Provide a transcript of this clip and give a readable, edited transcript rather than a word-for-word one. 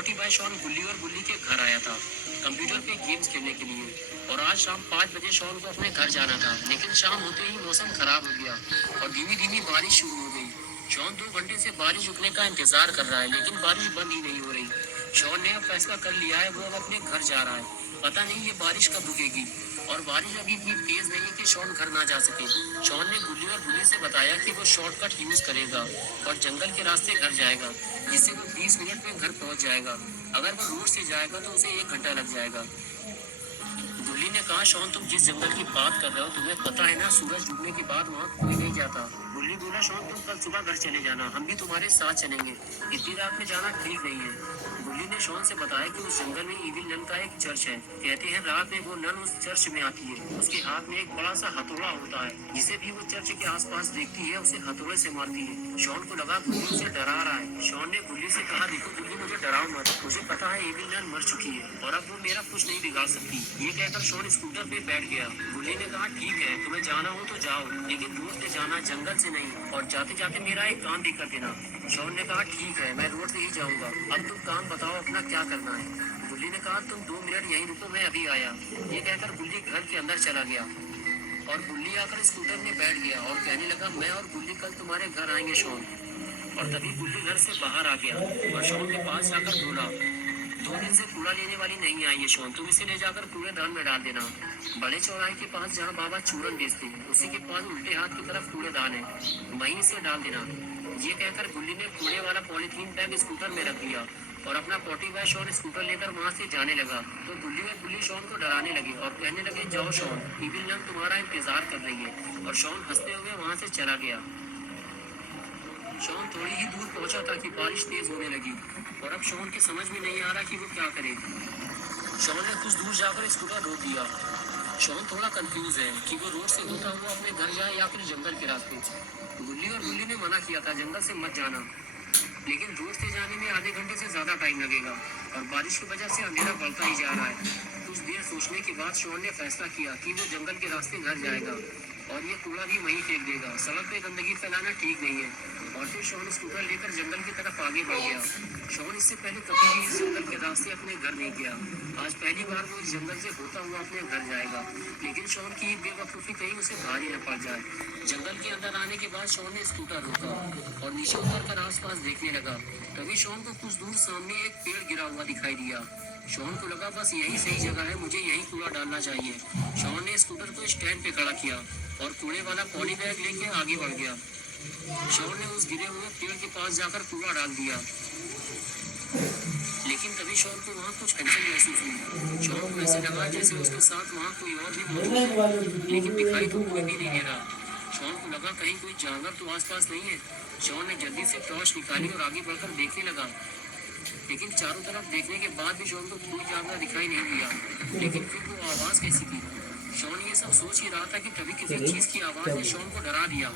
पोटी भाई शॉन गुल्ली और गुल्ली के घर आया था कंप्यूटर पे गेम्स खेलने के लिए। और आज शाम 5 बजे शॉन को अपने घर जाना था, लेकिन शाम होते ही मौसम खराब हो गया और धीमी धीमी बारिश शुरू हो गई। शॉन 2 घंटे से बारिश रुकने का इंतजार कर रहा है, लेकिन बारिश बंद ही नहीं हो रही। शॉन ने अब फैसला कर लिया है, वो अब अपने घर जा रहा है। पता नहीं ये बारिश कब रुकेगी, और बारिश अभी इतनी तेज नहीं है कि शॉन घर ना जा सके। शॉन ने गुल्ली और गुल्ली से बताया कि वो शॉर्टकट यूज करेगा और जंगल के रास्ते घर जाएगा, जिससे वो 20 मिनट में घर पहुंच जाएगा। अगर वो रोड से जाएगा तो उसे 1 घंटा लग जाएगा। गुल्ली ने कहा, शॉन तुम जिस जंगल की बात कर रहे हो, तुम्हें पता है ना, सूरज डूबने के बाद वहाँ कोई नहीं जाता। गुल्ली बोला, शॉन तुम कल सुबह घर चले जाना, हम भी तुम्हारे साथ चलेंगे। इतनी रात में जाना ठीक नहीं है। गुल्ली ने शॉन से बताया कि उस जंगल में ईविल नन का एक चर्च है। कहते हैं रात में वो नन उस चर्च में आती है। उसके हाथ में एक बड़ा सा हथौड़ा होता है, जिसे भी वो चर्च के आसपास देखती है उसे हथौड़े से मारती है। शॉन को लगा गुल्ली उसे डरा रहा है। शॉन ने गुल्ली से कहा, देखो गुल्ली, मुझे डराओ मत, मुझे पता है ईविल नन मर चुकी है और अब वो मेरा कुछ नहीं बिगाड़ सकती। ये कहकर शॉन स्कूटर पे बैठ गया। गुल्ली ने कहा, ठीक है, तुम्हें जाना हो तो जाओ, लेकिन रोड से जाना, जंगल से नहीं, और जाते जाते मेरा एक काम भी कर देना। शॉन ने कहा, ठीक है, मैं रोड से ही जाऊंगा। अब तुम काम बताओ अपना, क्या करना है। गुल्ली ने कहा, तुम 2 मिनट यहीं रुको, मैं अभी आया। ये कहकर गुल्ली घर के अंदर चला गया और गुल्ली आकर स्कूटर में बैठ गया और कहने लगा, मैं और गुल्ली कल तुम्हारे घर आएंगे शॉन। और तभी गुल्ली घर से बाहर आ गया और शॉन के पास जाकर बोला, 2 दिन से कूड़ा लेने वाली नहीं आई है शॉन, तुम इसे ले जाकर कूड़ेदान में डाल देना। बड़े चौराहे के पास जहाँ बाबा चूरन बेचते हैं, उसी के पास उल्टे हाथ की तरफ कूड़ेदान है, वहीं इसे डाल देना। ये कहकर गुल्ली ने कूड़े वाला पॉलीथीन बैग स्कूटर में रख दिया और अपना पोटी भाई शॉन स्कूटर लेकर वहाँ से जाने लगा। तो गुल्ली और गुल्ली शॉन को डराने लगे और कहने लगे, जाओ शॉन, ईविल नन तुम्हारा इंतजार कर रही है। और शॉन हंसते हुए वहाँ से चला गया। शॉन थोड़ी ही दूर पहुंचा था कि बारिश तेज होने लगी और अब शॉन के समझ में नहीं आ रहा कि वो क्या करे। शॉन ने कुछ दूर जाकर स्कूटर रोक दिया। शॉन थोड़ा कंफ्यूज है कि वो रोड से होता हुआ अपने घर जाए या फिर जंगल के रास्ते। गुल्ली और गुल्ली ने मना किया था जंगल से मत जाना, लेकिन रोड से जाने में आधे घंटे से ज्यादा टाइम लगेगा और बारिश की वजह से अंधेरा बढ़ता ही जा रहा है। कुछ देर सोचने के बाद शॉन ने फैसला किया कि वो जंगल के रास्ते घर जाएगा और ये कूड़ा भी वहीं फेंक देगा। सड़क पे गंदगी फैलाना ठीक नहीं है। और फिर शॉन स्कूटर लेकर जंगल की तरफ आगे बढ़ गया। शॉन इससे पहले कभी भी इस जंगल के रास्ते अपने घर नहीं गया। आज पहली बार वो इस जंगल से होता हुआ अपने घर जाएगा, लेकिन शॉन की बेवकूफ़ी कहीं उसे भारी न पड़ जाए। जंगल के अंदर आने के बाद शॉन ने स्कूटर रोका और नीचे उतर कर आसपास देखने लगा। तभी शॉन को कुछ दूर सामने एक पेड़ गिरा हुआ दिखाई दिया। शॉन को लगा, बस यही सही जगह है, मुझे यही कूड़ा डालना चाहिए। शॉन ने स्कूटर को स्टैंड पे खड़ा किया और कूड़े वाला पॉली बैग लेके आगे बढ़ गया। शॉन ने उस गिरे हुए पेड़ के पास जाकर कूड़ा डाल दिया, लेकिन तभी शॉन को वहाँ कुछ हलचल महसूस हुई। शॉन को ऐसे लगा जैसे उसके साथ वहाँ कोई और भी मौजूद है, लेकिन दिखाई तो कोई भी नहीं दे रहा। शॉन को लगा कहीं कोई जानवर तो आसपास नहीं है। शॉन ने जल्दी से टॉर्च निकाली और आगे बढ़कर देखने लगा, लेकिन चारों तरफ देखने के बाद भी शॉन को कोई जानवर दिखाई नहीं दिया। लेकिन फिर वो आवाज़ कैसी थी? शॉन ये सब सोच ही रहा था कि तभी किसी चीज़ की आवाज़ ने शॉन को डरा दिया।